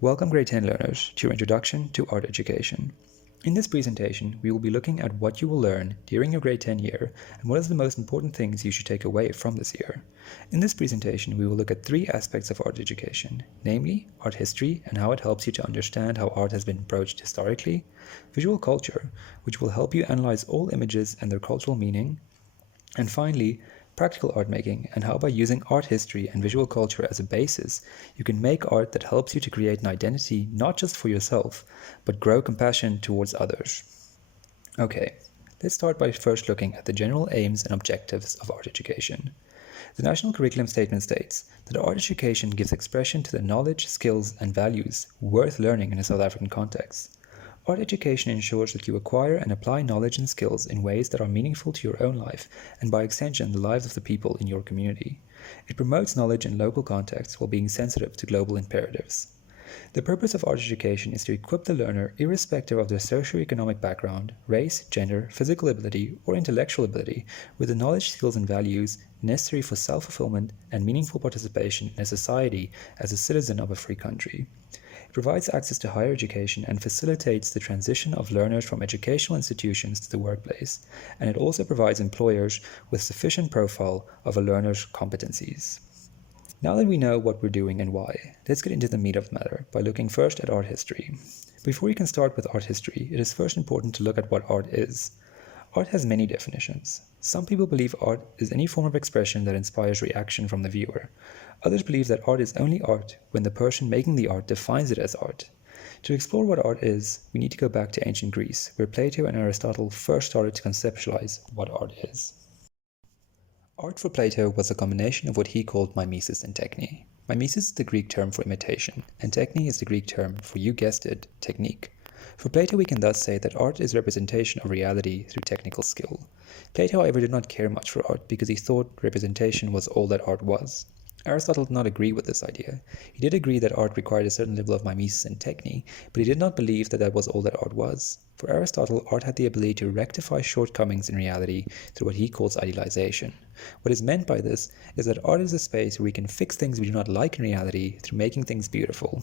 Welcome grade 10 learners to your introduction to art education. In this presentation, we will be looking at what you will learn during your grade 10 year and what is the most important things you should take away from this year. In this presentation, we will look at three aspects of art education, namely art history and how it helps you to understand how art has been approached historically, visual culture, which will help you analyze all images and their cultural meaning, and finally, practical art making and how by using art history and visual culture as a basis, you can make art that helps you to create an identity not just for yourself, but grow compassion towards others. Okay, let's start by first looking at the general aims and objectives of art education. The National Curriculum Statement states that art education gives expression to the knowledge, skills, and values worth learning in a South African context. Art education ensures that you acquire and apply knowledge and skills in ways that are meaningful to your own life and by extension the lives of the people in your community. It promotes knowledge in local contexts while being sensitive to global imperatives. The purpose of art education is to equip the learner irrespective of their socioeconomic background, race, gender, physical ability, or intellectual ability with the knowledge, skills, and values necessary for self-fulfillment and meaningful participation in a society as a citizen of a free country. It provides access to higher education and facilitates the transition of learners from educational institutions to the workplace, and it also provides employers with sufficient profile of a learner's competencies. Now that we know what we're doing and why, let's get into the meat of the matter by looking first at art history. Before you can start with art history, it is first important to look at what art is. Art has many definitions. Some people believe art is any form of expression that inspires reaction from the viewer. Others believe that art is only art when the person making the art defines it as art. To explore what art is, we need to go back to ancient Greece, where Plato and Aristotle first started to conceptualize what art is. Art for Plato was a combination of what he called mimesis and techne. Mimesis is the Greek term for imitation, and techne is the Greek term for, you guessed it, technique. For Plato, we can thus say that art is representation of reality through technical skill. Plato, however, did not care much for art because he thought representation was all that art was. Aristotle did not agree with this idea. He did agree that art required a certain level of mimesis and techne, but he did not believe that that was all that art was. For Aristotle, art had the ability to rectify shortcomings in reality through what he calls idealization. What is meant by this is that art is a space where we can fix things we do not like in reality through making things beautiful.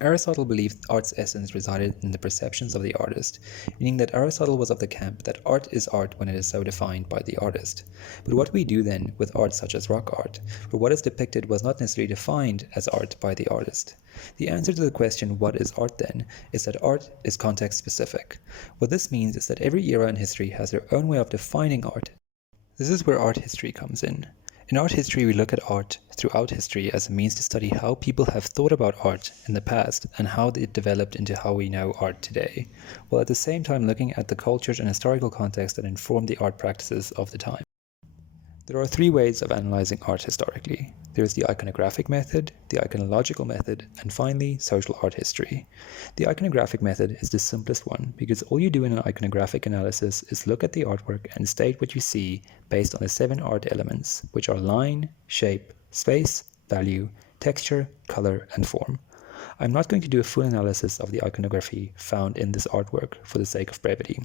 Aristotle believed art's essence resided in the perceptions of the artist, meaning that Aristotle was of the camp that art is art when it is so defined by the artist. But what we do then with art such as rock art, where what is depicted was not necessarily defined as art by the artist? The answer to the question, what is art then, is that art is context specific. What this means is that every era in history has their own way of defining art. This is where art history comes in. In art history, we look at art throughout history as a means to study how people have thought about art in the past and how it developed into how we know art today, while at the same time looking at the cultures and historical contexts that inform the art practices of the time. There are three ways of analyzing art historically. There is the iconographic method, the iconological method, and finally, social art history. The iconographic method is the simplest one because all you do in an iconographic analysis is look at the artwork and state what you see based on the 7 art elements, which are line, shape, space, value, texture, color, and form. I'm not going to do a full analysis of the iconography found in this artwork for the sake of brevity,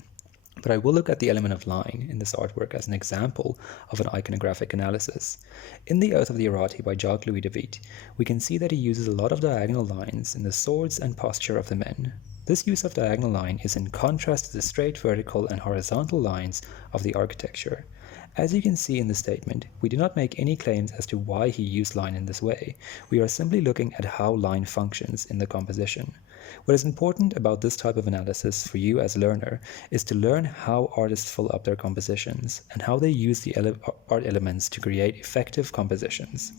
but I will look at the element of line in this artwork as an example of an iconographic analysis. In The Oath of the Arati by Jacques-Louis David, we can see that he uses a lot of diagonal lines in the swords and posture of the men. This use of diagonal line is in contrast to the straight vertical and horizontal lines of the architecture. As you can see in the statement, we do not make any claims as to why he used line in this way. We are simply looking at how line functions in the composition. What is important about this type of analysis for you as a learner is to learn how artists fill up their compositions and how they use the art elements to create effective compositions.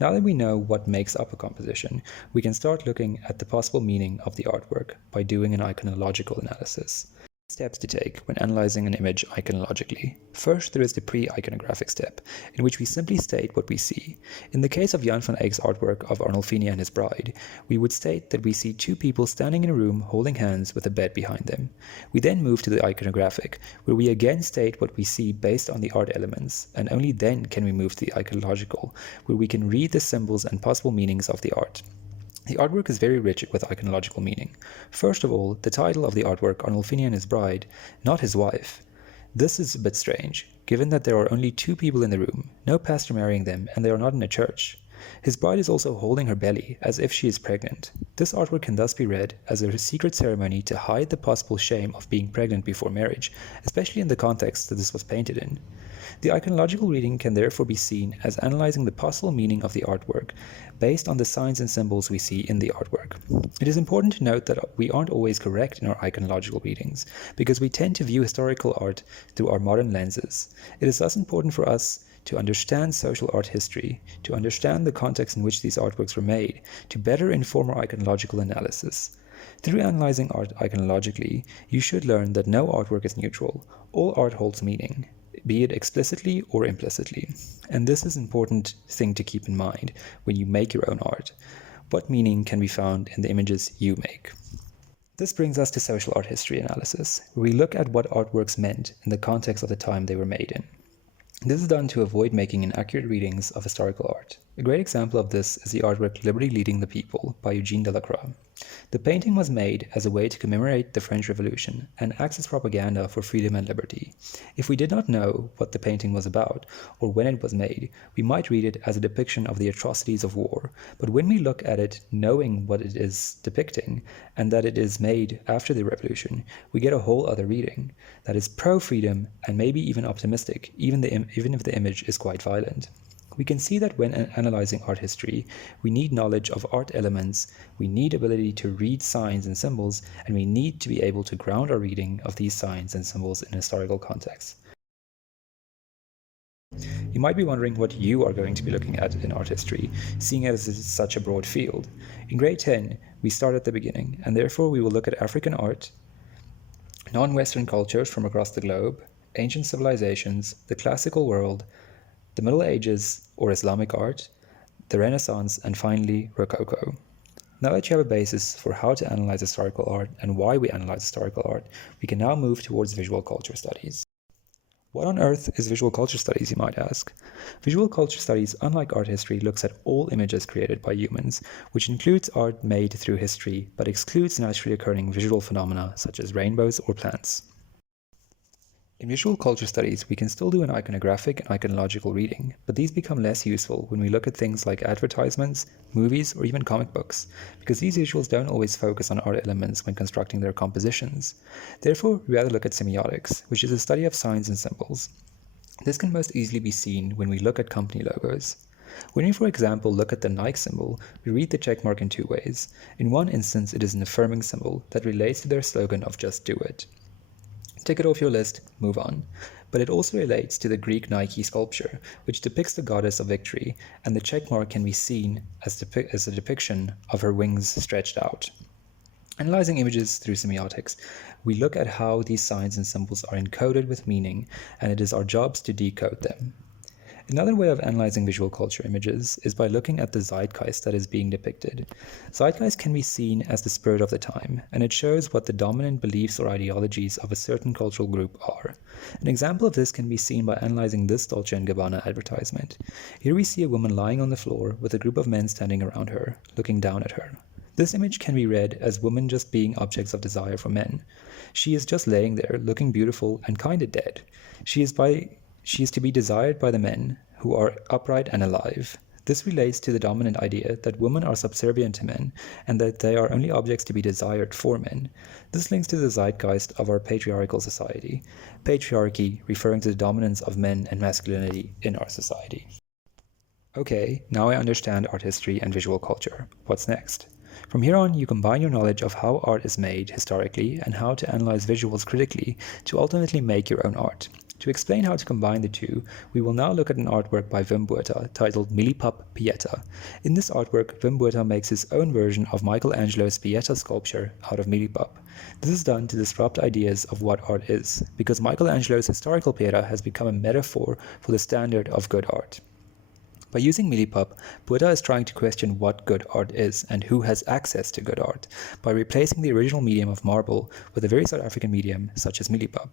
Now that we know what makes up a composition, we can start looking at the possible meaning of the artwork by doing an iconological analysis. Steps to take when analyzing an image iconologically. First, there is the pre-iconographic step, in which we simply state what we see. In the case of Jan van Eyck's artwork of Arnolfini and his bride, we would state that we see 2 people standing in a room holding hands with a bed behind them. We then move to the iconographic, where we again state what we see based on the art elements, and only then can we move to the iconological, where we can read the symbols and possible meanings of the art. The artwork is very rich with iconological meaning. First of all, the title of the artwork, Arnolfini and his bride, not his wife. This is a bit strange, given that there are only 2 people in the room, no pastor marrying them, and they are not in a church. His bride is also holding her belly as if she is pregnant. This artwork can thus be read as a secret ceremony to hide the possible shame of being pregnant before marriage, especially in the context that this was painted in. The iconological reading can therefore be seen as analyzing the possible meaning of the artwork based on the signs and symbols we see in the artwork. It is important to note that we aren't always correct in our iconological readings, because we tend to view historical art through our modern lenses. It is thus important for us to understand social art history, to understand the context in which these artworks were made, to better inform our iconological analysis. Through analyzing art iconologically, you should learn that no artwork is neutral. All art holds meaning, be it explicitly or implicitly. And this is an important thing to keep in mind when you make your own art. What meaning can be found in the images you make? This brings us to social art history analysis, where we look at what artworks meant in the context of the time they were made in. This is done to avoid making inaccurate readings of historical art. A great example of this is the artwork Liberty Leading the People by Eugene Delacroix. The painting was made as a way to commemorate the French Revolution and acts as propaganda for freedom and liberty. If we did not know what the painting was about or when it was made, we might read it as a depiction of the atrocities of war. But when we look at it knowing what it is depicting and that it is made after the revolution, we get a whole other reading that is pro-freedom and maybe even optimistic, even if the image is quite violent. We can see that when analyzing art history, we need knowledge of art elements, we need ability to read signs and symbols, and we need to be able to ground our reading of these signs and symbols in historical context. You might be wondering what you are going to be looking at in art history, seeing as it is such a broad field. In grade 10, we start at the beginning, and therefore we will look at African art, non-Western cultures from across the globe, ancient civilizations, the classical world, the Middle Ages or Islamic art, the Renaissance, and finally Rococo. Now that you have a basis for how to analyze historical art and why we analyze historical art, we can now move towards visual culture studies. What on earth is visual culture studies, you might ask? Visual culture studies, unlike art history, looks at all images created by humans, which includes art made through history, but excludes naturally occurring visual phenomena such as rainbows or plants. In visual culture studies, we can still do an iconographic and iconological reading, but these become less useful when we look at things like advertisements, movies, or even comic books, because these visuals don't always focus on art elements when constructing their compositions. Therefore, we rather look at semiotics, which is a study of signs and symbols. This can most easily be seen when we look at company logos. When we, for example, look at the Nike symbol, we read the checkmark in two ways. In one instance, it is an affirming symbol that relates to their slogan of "just do it." Take it off your list, move on. But it also relates to the Greek Nike sculpture, which depicts the goddess of victory, and the checkmark can be seen as a depiction of her wings stretched out. Analyzing images through semiotics, we look at how these signs and symbols are encoded with meaning, and it is our jobs to decode them. Another way of analyzing visual culture images is by looking at the zeitgeist that is being depicted. Zeitgeist can be seen as the spirit of the time, and it shows what the dominant beliefs or ideologies of a certain cultural group are. An example of this can be seen by analyzing this Dolce & Gabbana advertisement. Here we see a woman lying on the floor with a group of men standing around her, looking down at her. This image can be read as women just being objects of desire for men. She is just laying there, looking beautiful and kinda dead. She is to be desired by the men who are upright and alive. This relates to the dominant idea that women are subservient to men and that they are only objects to be desired for men. This links to the zeitgeist of our patriarchal society. Patriarchy referring to the dominance of men and masculinity in our society. Okay, now I understand art history and visual culture. What's next? From here on, you combine your knowledge of how art is made historically and how to analyze visuals critically to ultimately make your own art. To explain how to combine the two, we will now look at an artwork by Wim Botha titled Millipap Pieta. In this artwork, Wim Botha makes his own version of Michelangelo's Pieta sculpture out of Millipap. This is done to disrupt ideas of what art is, because Michelangelo's historical Pieta has become a metaphor for the standard of good art. By using Millipap, Botha is trying to question what good art is and who has access to good art, by replacing the original medium of marble with a very South African medium such as Millipap.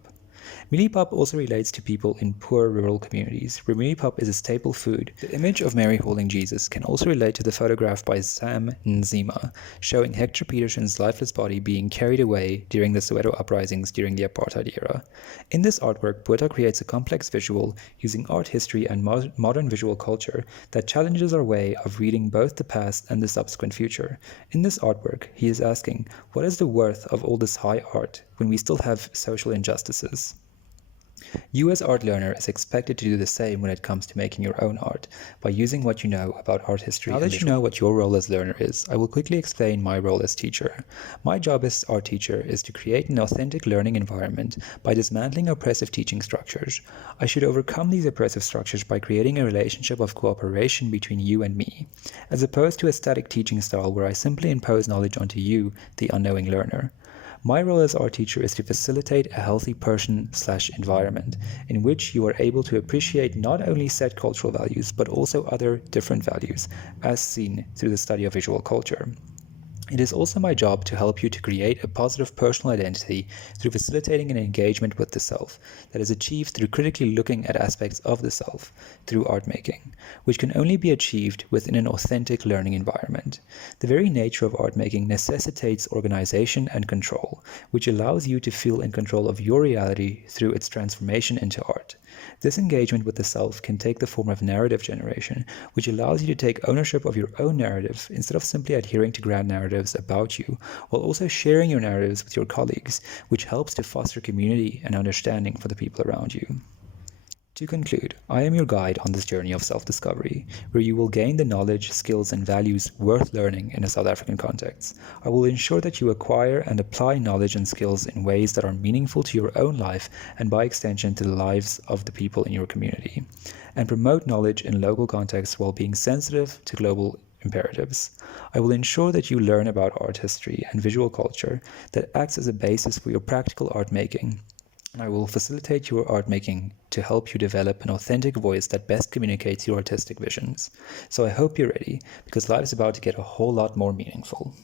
Mealie Pop also relates to people in poor rural communities, where mealie pop is a staple food. The image of Mary holding Jesus can also relate to the photograph by Sam Nzima, showing Hector Peterson's lifeless body being carried away during the Soweto uprisings during the apartheid era. In this artwork, Botha creates a complex visual using art history and modern visual culture that challenges our way of reading both the past and the subsequent future. In this artwork, he is asking, what is the worth of all this high art when we still have social injustices? You as art learner is expected to do the same when it comes to making your own art, by using what you know about art history. Now that you know what your role as learner is, I will quickly explain my role as teacher. My job as art teacher is to create an authentic learning environment by dismantling oppressive teaching structures. I should overcome these oppressive structures by creating a relationship of cooperation between you and me, as opposed to a static teaching style where I simply impose knowledge onto you, the unknowing learner. My role as art teacher is to facilitate a healthy person/environment in which you are able to appreciate not only set cultural values but also other different values, as seen through the study of visual culture. It is also my job to help you to create a positive personal identity through facilitating an engagement with the self that is achieved through critically looking at aspects of the self through art making, which can only be achieved within an authentic learning environment. The very nature of art making necessitates organization and control, which allows you to feel in control of your reality through its transformation into art. This engagement with the self can take the form of narrative generation, which allows you to take ownership of your own narrative instead of simply adhering to grand narratives about you, while also sharing your narratives with your colleagues, which helps to foster community and understanding for the people around you. To conclude, I am your guide on this journey of self-discovery, where you will gain the knowledge, skills, and values worth learning in a South African context. I will ensure that you acquire and apply knowledge and skills in ways that are meaningful to your own life and by extension to the lives of the people in your community, and promote knowledge in local contexts while being sensitive to global imperatives. I will ensure that you learn about art history and visual culture that acts as a basis for your practical art making. And I will facilitate your art making to help you develop an authentic voice that best communicates your artistic visions. So I hope you're ready, because life is about to get a whole lot more meaningful.